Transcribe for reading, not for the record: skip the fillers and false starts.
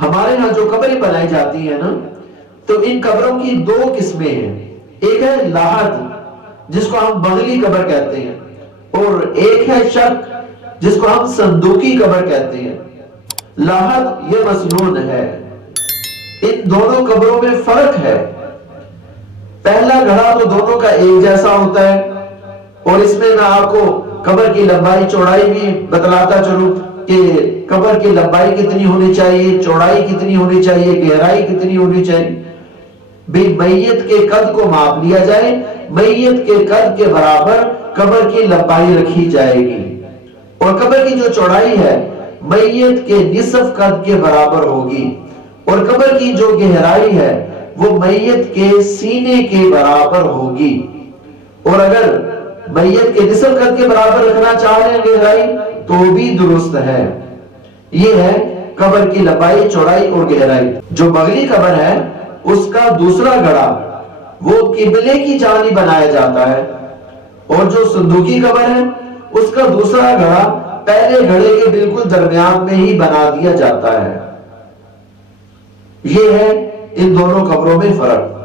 ہمارے ہاں جو قبریں بنائی جاتی ہیں نا، تو ان قبروں کی دو قسمیں ہیں. ایک ہے لاحد جس کو ہم بغلی قبر کہتے ہیں، اور ایک ہے شق جس کو ہم صندوقی قبر کہتے ہیں. لاحد یہ مسنون ہے. ان دونوں قبروں میں فرق ہے. پہلا گڑھا تو دونوں کا ایک جیسا ہوتا ہے، اور اس میں میں آپ کو قبر کی لمبائی چوڑائی بھی بتلاتا چلوں کہ قبر کی لمبائی کتنی ہونی چاہیے، چوڑائی کتنی ہونی چاہیے، گہرائی کتنی ہونی چاہیے. بھی میت کے قد کو ماپ لیا جائے، میت کے قد کے برابر قبر کی لمبائی رکھی جائے گی، اور قبر کی جو چوڑائی ہے میت کے نصف قد کے برابر ہوگی، اور قبر کی جو گہرائی ہے وہ میت کے سینے کے برابر ہوگی. اور اگر میت کے نصف قد کے برابر رکھنا چاہ رہے ہیں گہرائی تو بھی درست ہے. یہ ہے قبر کی لمبائی، چوڑائی اور گہرائی. جو بغلی قبر ہے اس کا دوسرا گڑھا وہ قبلے کی جانب بنایا جاتا ہے، اور جو صندوقی قبر ہے اس کا دوسرا گڑھا پہلے گڑھے کے بالکل درمیان میں ہی بنا دیا جاتا ہے. یہ ہے ان دونوں قبروں میں فرق.